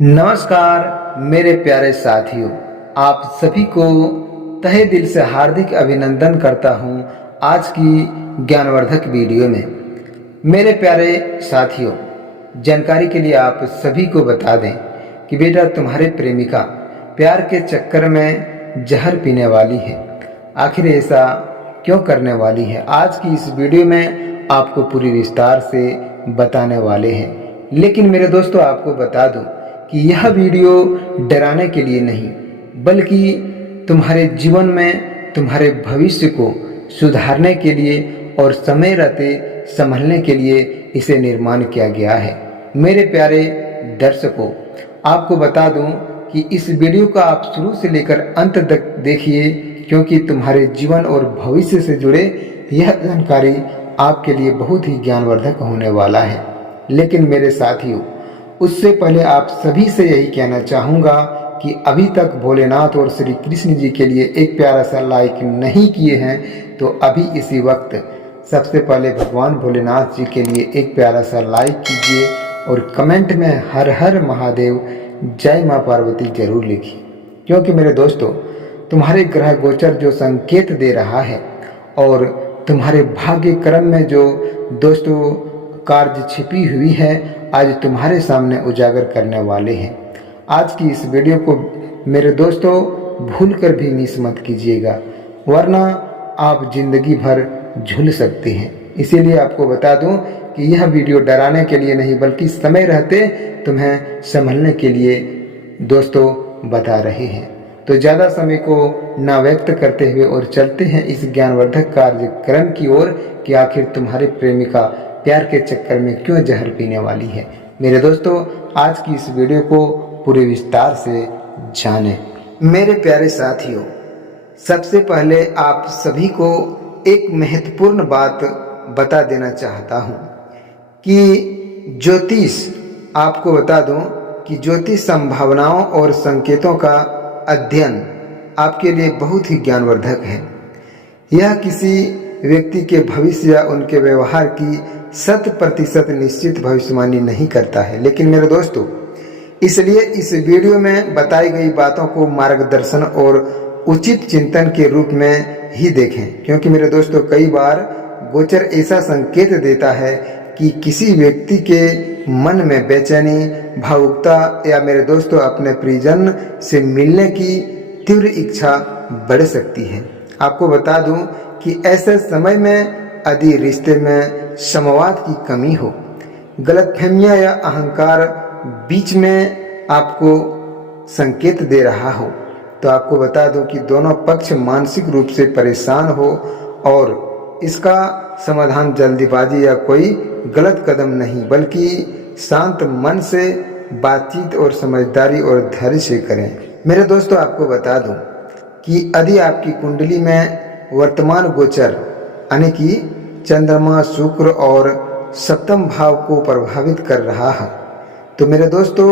नमस्कार मेरे प्यारे साथियों, आप सभी को तहे दिल से हार्दिक अभिनंदन करता हूं आज की ज्ञानवर्धक वीडियो में। मेरे प्यारे साथियों, जानकारी के लिए आप सभी को बता दें कि बेटा तुम्हारे प्रेमिका प्यार के चक्कर में जहर पीने वाली है। आखिर ऐसा क्यों करने वाली है, आज की इस वीडियो में आपको पूरी विस्तार से बताने वाले हैं। लेकिन मेरे दोस्तों, आपको बता दूं कि यह वीडियो डराने के लिए नहीं, बल्कि तुम्हारे जीवन में तुम्हारे भविष्य को सुधारने के लिए और समय रहते संभलने के लिए इसे निर्माण किया गया है। मेरे प्यारे दर्शकों, आपको बता दूं कि इस वीडियो का आप शुरू से लेकर अंत तक देखिए, क्योंकि तुम्हारे जीवन और भविष्य से जुड़े यह जानकारी आपके लिए बहुत ही ज्ञानवर्धक होने वाला है। लेकिन मेरे साथियों, उससे पहले आप सभी से यही कहना चाहूँगा कि अभी तक भोलेनाथ और श्री कृष्ण जी के लिए एक प्यारा सा लाइक नहीं किए हैं तो अभी इसी वक्त सबसे पहले भगवान भोलेनाथ जी के लिए एक प्यारा सा लाइक कीजिए और कमेंट में हर हर महादेव जय माँ पार्वती जरूर लिखिए। क्योंकि मेरे दोस्तों, तुम्हारे ग्रह गोचर जो संकेत दे रहा है और तुम्हारे भाग्य क्रम में जो दोस्तों कार्य छिपी हुई है, आज तुम्हारे सामने उजागर करने वाले हैं। आज की इस वीडियो को मेरे दोस्तों भूल कर भी मिस मत कीजिएगा, वरना आप जिंदगी भर झूल सकते हैं। इसीलिए आपको बता दूं कि यह वीडियो डराने के लिए नहीं, बल्कि समय रहते तुम्हें संभलने के लिए दोस्तों बता रहे हैं। तो ज़्यादा समय को ना व्यक्त करते हुए और चलते हैं इस ज्ञानवर्धक कार्यक्रम की ओर कि आखिर तुम्हारे प्रेमिका प्यार के चक्कर में क्यों जहर पीने वाली है। मेरे दोस्तों, आज की इस वीडियो को पूरे विस्तार से जानें। मेरे प्यारे साथियों, सबसे पहले आप सभी को एक महत्वपूर्ण बात बता देना चाहता हूं कि ज्योतिष, आपको बता दूं कि ज्योतिष संभावनाओं और संकेतों का अध्ययन आपके लिए बहुत ही ज्ञानवर्धक है। यह किसी व्यक्ति के भविष्य या उनके व्यवहार की 100% निश्चित भविष्यवाणी नहीं करता है। लेकिन मेरे दोस्तों, इसलिए इस वीडियो में बताई गई बातों को मार्गदर्शन और उचित चिंतन के रूप में ही देखें। क्योंकि मेरे दोस्तों, कई बार गोचर ऐसा संकेत देता है कि किसी व्यक्ति के मन में बेचैनी, भावुकता या मेरे दोस्तों अपने प्रियजन से मिलने की तीव्र इच्छा बढ़ सकती है। आपको बता दूं कि ऐसे समय में यदि रिश्ते में समवाद की कमी हो, गलतफहमियां या अहंकार बीच में आपको संकेत दे रहा हो, तो आपको बता दूं कि दोनों पक्ष मानसिक रूप से परेशान हो और इसका समाधान जल्दीबाजी या कोई गलत कदम नहीं, बल्कि शांत मन से बातचीत और समझदारी और धैर्य से करें। मेरे दोस्तों, आपको बता दूं कि यदि आपकी कुंडली में वर्तमान गोचर यानी कि चंद्रमा, शुक्र और सप्तम भाव को प्रभावित कर रहा है, तो मेरे दोस्तों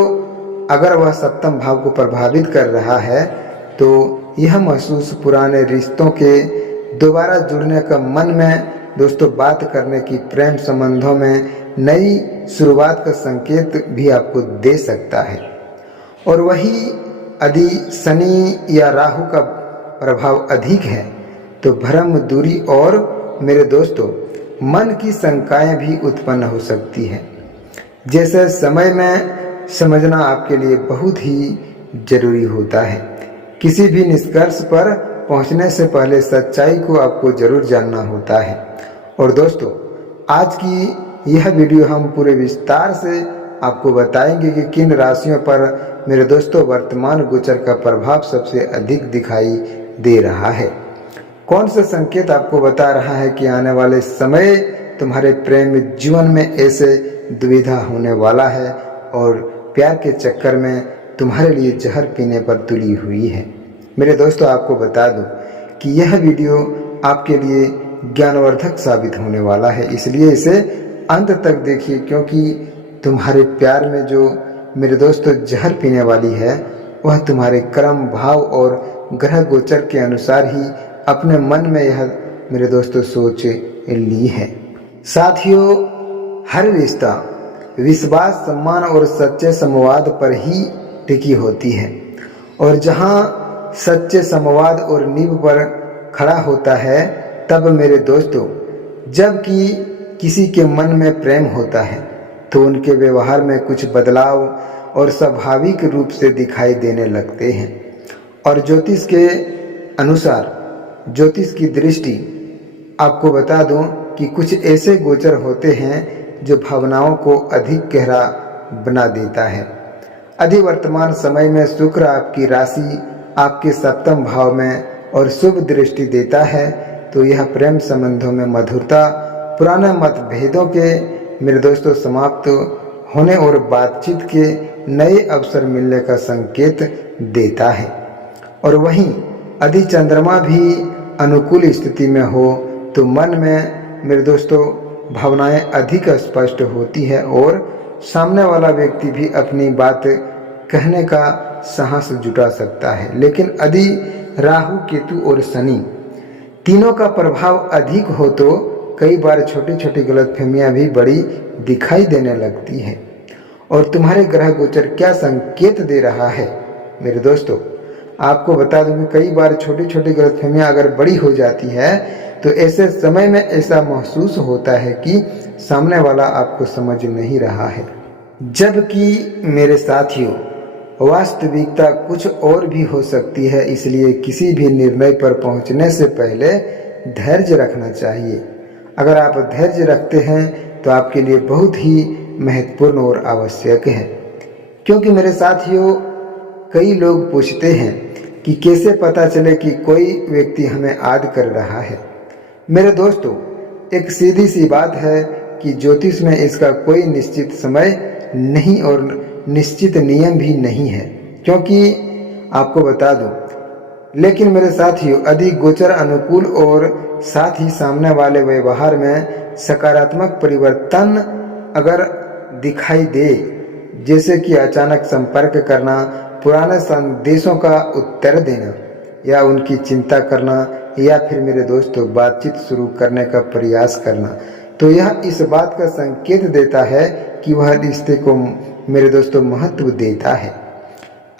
अगर वह सप्तम भाव को प्रभावित कर रहा है तो यह महसूस पुराने रिश्तों के दोबारा जुड़ने का, मन में दोस्तों बात करने की, प्रेम संबंधों में नई शुरुआत का संकेत भी आपको दे सकता है। और वही यदि शनि या राहु का प्रभाव अधिक है तो भ्रम, दूरी और मेरे दोस्तों मन की शंकाएं भी उत्पन्न हो सकती है। जैसे समय में समझना आपके लिए बहुत ही जरूरी होता है। किसी भी निष्कर्ष पर पहुंचने से पहले सच्चाई को आपको जरूर जानना होता है। और दोस्तों, आज की यह वीडियो हम पूरे विस्तार से आपको बताएंगे कि किन राशियों पर मेरे दोस्तों वर्तमान गोचर का प्रभाव सबसे अधिक दिखाई दे रहा है। कौन सा संकेत आपको बता रहा है कि आने वाले समय तुम्हारे प्रेम जीवन में ऐसे दुविधा होने वाला है और प्यार के चक्कर में तुम्हारे लिए जहर पीने पर तुली हुई है। मेरे दोस्तों, आपको बता दूं कि यह वीडियो आपके लिए ज्ञानवर्धक साबित होने वाला है, इसलिए इसे अंत तक देखिए। क्योंकि तुम्हारे प्यार में जो मेरे दोस्तों जहर पीने वाली है, वह तुम्हारे कर्म, भाव और ग्रह गोचर के अनुसार ही अपने मन में यह मेरे दोस्तों सोच ली है। साथियों, हर रिश्ता विश्वास, सम्मान और सच्चे संवाद पर ही टिकी होती है। और जहाँ सच्चे संवाद और नींव पर खड़ा होता है, तब मेरे दोस्तों, जबकि किसी के मन में प्रेम होता है तो उनके व्यवहार में कुछ बदलाव और स्वाभाविक रूप से दिखाई देने लगते हैं। और ज्योतिष के अनुसार, ज्योतिष की दृष्टि आपको बता दूं कि कुछ ऐसे गोचर होते हैं जो भावनाओं को अधिक गहरा बना देता है। अभी वर्तमान समय में शुक्र आपकी राशि आपके सप्तम भाव में और शुभ दृष्टि देता है, तो यह प्रेम संबंधों में मधुरता, पुराने मतभेदों के मेरे दोस्तों समाप्त होने और बातचीत के नए अवसर मिलने का संकेत देता है। और वहीं यदि चंद्रमा भी अनुकूल स्थिति में हो तो मन में मेरे दोस्तों भावनाएं अधिक स्पष्ट होती है और सामने वाला व्यक्ति भी अपनी बात कहने का साहस जुटा सकता है। लेकिन यदि राहु, केतु और शनि तीनों का प्रभाव अधिक हो तो कई बार छोटी छोटी गलतफहमियां भी बड़ी दिखाई देने लगती है। और तुम्हारे ग्रह गोचर क्या संकेत दे रहा है मेरे दोस्तों, आपको बता दूं कि कई बार छोटी छोटी गलतफहमियां अगर बड़ी हो जाती है तो ऐसे समय में ऐसा महसूस होता है कि सामने वाला आपको समझ नहीं रहा है। जबकि मेरे साथियों, वास्तविकता कुछ और भी हो सकती है। इसलिए किसी भी निर्णय पर पहुंचने से पहले धैर्य रखना चाहिए। अगर आप धैर्य रखते हैं तो आपके लिए बहुत ही महत्वपूर्ण और आवश्यक है। क्योंकि मेरे साथियों, कई लोग पूछते हैं कि कैसे पता चले कि कोई व्यक्ति हमें याद कर रहा है। मेरे दोस्तों, एक सीधी सी बात है कि ज्योतिष में इसका कोई निश्चित समय नहीं और निश्चित नियम भी नहीं है। क्योंकि आपको बता दूं, लेकिन मेरे साथियों, यदि गोचर अनुकूल और साथ ही सामने वाले व्यवहार में सकारात्मक परिवर्तन अगर दिखाई दे, जैसे कि अचानक संपर्क करना, पुराने संदेशों का उत्तर देना या उनकी चिंता करना, या फिर मेरे दोस्तों बातचीत शुरू करने का प्रयास करना, तो यह इस बात का संकेत देता है कि वह रिश्ते को मेरे दोस्तों महत्व देता है।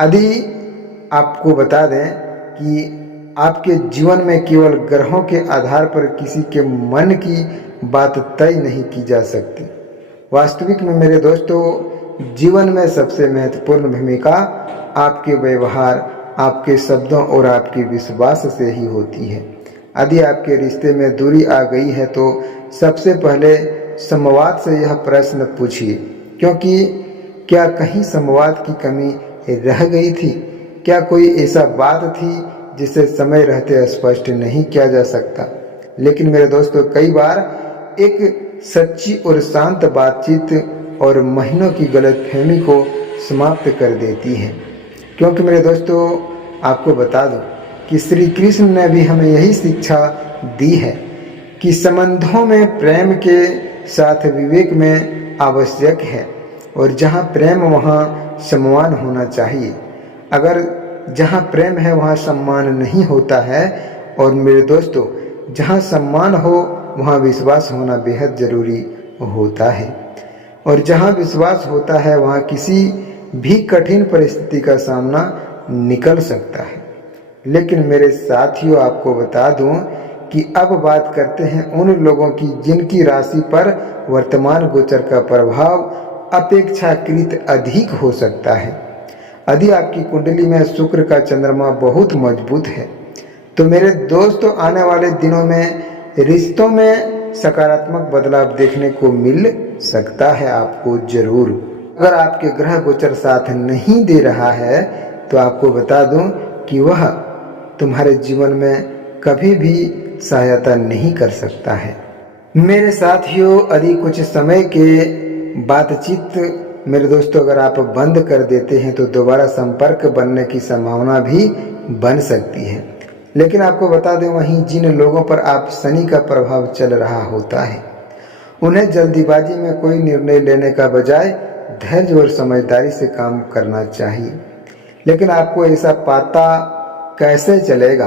यदि आपको बता दें कि आपके जीवन में केवल ग्रहों के आधार पर किसी के मन की बात तय नहीं की जा सकती। वास्तविक में मेरे दोस्तों, जीवन में सबसे महत्वपूर्ण भूमिका आपके व्यवहार, आपके शब्दों और आपके विश्वास से ही होती है। यदि आपके रिश्ते में दूरी आ गई है तो सबसे पहले संवाद से यह प्रश्न पूछिए, क्योंकि क्या कहीं संवाद की कमी रह गई थी? क्या कोई ऐसा बात थी जिसे समय रहते स्पष्ट नहीं किया जा सकता? लेकिन मेरे दोस्तों, कई बार एक सच्ची और शांत बातचीत और महीनों की गलतफहमी को समाप्त कर देती है। क्योंकि मेरे दोस्तों, आपको बता दूं कि श्री कृष्ण ने भी हमें यही शिक्षा दी है कि संबंधों में प्रेम के साथ विवेक में आवश्यक है। और जहाँ प्रेम वहाँ सम्मान होना चाहिए। अगर जहाँ प्रेम है वहाँ सम्मान नहीं होता है। और मेरे दोस्तों, जहाँ सम्मान हो वहाँ विश्वास होना बेहद जरूरी होता है। और जहाँ विश्वास होता है वहाँ किसी भी कठिन परिस्थिति का सामना निकल सकता है। लेकिन मेरे साथियों, आपको बता दूं कि अब बात करते हैं उन लोगों की जिनकी राशि पर वर्तमान गोचर का प्रभाव अपेक्षाकृत अधिक हो सकता है। यदि आपकी कुंडली में शुक्र का चंद्रमा बहुत मजबूत है तो मेरे दोस्तों, आने वाले दिनों में रिश्तों में सकारात्मक बदलाव देखने को मिल सकता है आपको जरूर। अगर आपके ग्रह गोचर साथ नहीं दे रहा है तो आपको बता दूं कि वह तुम्हारे जीवन में कभी भी सहायता नहीं कर सकता है। मेरे साथियों, यदि कुछ समय के बातचीत मेरे दोस्तों अगर आप बंद कर देते हैं तो दोबारा संपर्क बनने की संभावना भी बन सकती है। लेकिन आपको बता दें, वहीं जिन लोगों पर आप शनि का प्रभाव चल रहा होता है उन्हें जल्दीबाजी में कोई निर्णय लेने का बजाय धैर्य और समझदारी से काम करना चाहिए। लेकिन आपको ऐसा पता कैसे चलेगा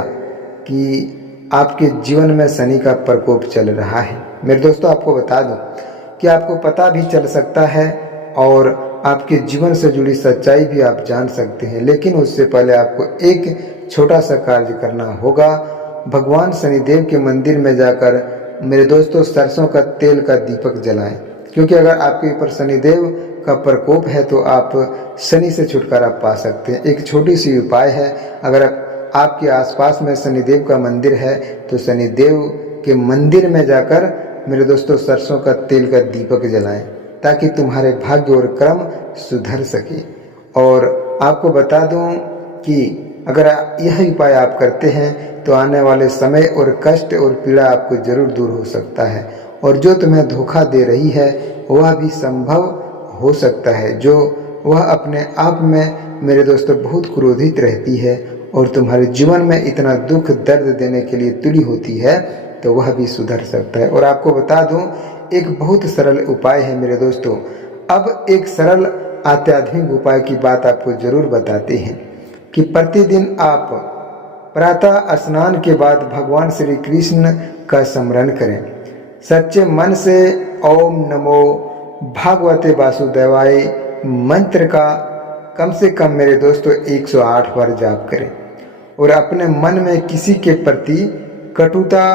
कि आपके जीवन में शनि का प्रकोप चल रहा है? मेरे दोस्तों, आपको बता दूं कि आपको पता भी चल सकता है और आपके जीवन से जुड़ी सच्चाई भी आप जान सकते हैं। लेकिन उससे पहले आपको एक छोटा सा कार्य करना होगा। भगवान शनिदेव के मंदिर में जाकर मेरे दोस्तों सरसों का तेल का दीपक जलाएं, क्योंकि अगर आपके ऊपर शनिदेव का प्रकोप है तो आप शनि से छुटकारा पा सकते हैं। एक छोटी सी उपाय है, अगर आपके आसपास में शनिदेव का मंदिर है तो शनिदेव के मंदिर में जाकर मेरे दोस्तों सरसों का तेल का दीपक जलाएं, ताकि तुम्हारे भाग्य और कर्म सुधर सके। और आपको बता दूं कि अगर यह उपाय आप करते हैं तो आने वाले समय और कष्ट और पीड़ा आपको जरूर दूर हो सकता है, और जो तुम्हें धोखा दे रही है वह भी संभव हो सकता है। जो वह अपने आप में मेरे दोस्तों बहुत क्रोधित रहती है और तुम्हारे जीवन में इतना दुख दर्द देने के लिए तुली होती है, तो वह भी सुधर सकता है। और आपको बता दूं एक बहुत सरल उपाय है मेरे दोस्तों। अब एक सरल अत्याधुनिक उपाय की बात आपको जरूर बताते हैं कि प्रतिदिन आप प्रातः स्नान के बाद भगवान श्री कृष्ण का स्मरण करें। सच्चे मन से ओम नमो भागवते वासुदेवाय मंत्र का कम से कम मेरे दोस्तों 108 बार जाप करें। और अपने मन में किसी के प्रति कटुता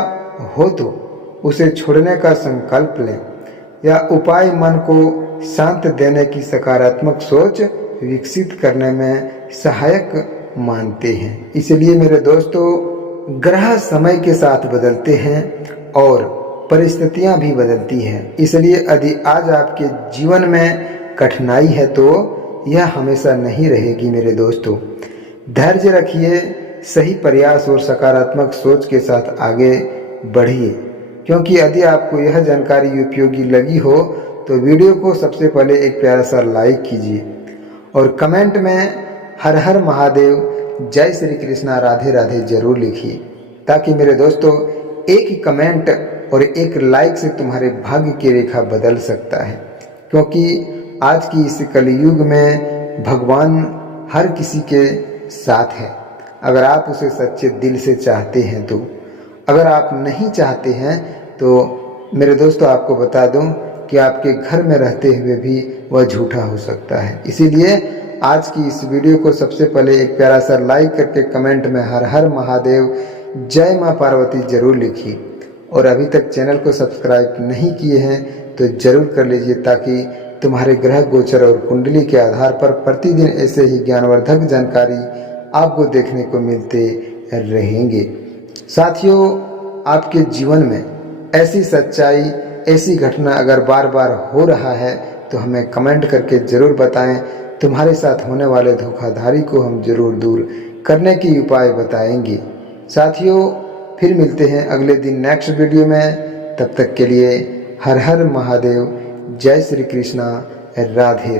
हो तो उसे छोड़ने का संकल्प लें। यह उपाय मन को शांत देने की सकारात्मक सोच विकसित करने में सहायक मानते हैं। इसलिए मेरे दोस्तों, ग्रह समय के साथ बदलते हैं और परिस्थितियां भी बदलती हैं। इसलिए यदि आज आपके जीवन में कठिनाई है तो यह हमेशा नहीं रहेगी मेरे दोस्तों। धैर्य रखिए, सही प्रयास और सकारात्मक सोच के साथ आगे बढ़िए। क्योंकि यदि आपको यह जानकारी उपयोगी लगी हो तो वीडियो को सबसे पहले एक प्यारा सा लाइक कीजिए और कमेंट में हर हर महादेव, जय श्री कृष्णा, राधे राधे जरूर लिखिए, ताकि मेरे दोस्तों एक कमेंट और एक लाइक से तुम्हारे भाग्य की रेखा बदल सकता है। क्योंकि आज की इस कलयुग में भगवान हर किसी के साथ है, अगर आप उसे सच्चे दिल से चाहते हैं तो। अगर आप नहीं चाहते हैं तो मेरे दोस्तों आपको बता दूं कि आपके घर में रहते हुए भी वह झूठा हो सकता है। इसीलिए आज की इस वीडियो को सबसे पहले एक प्यारा सा लाइक करके कमेंट में हर हर महादेव, जय माँ पार्वती जरूर लिखिए। और अभी तक चैनल को सब्सक्राइब नहीं किए हैं तो जरूर कर लीजिए, ताकि तुम्हारे ग्रह गोचर और कुंडली के आधार पर प्रतिदिन ऐसे ही ज्ञानवर्धक जानकारी आपको देखने को मिलते रहेंगे। साथियों, आपके जीवन में ऐसी सच्चाई, ऐसी घटना अगर बार बार हो रहा है तो हमें कमेंट करके ज़रूर बताएं। तुम्हारे साथ होने वाले धोखाधड़ी को हम जरूर दूर करने की उपाय बताएंगे। साथियों, फिर मिलते हैं अगले दिन नेक्स्ट वीडियो में। तब तक के लिए हर हर महादेव, जय श्री कृष्णा, राधे राधे।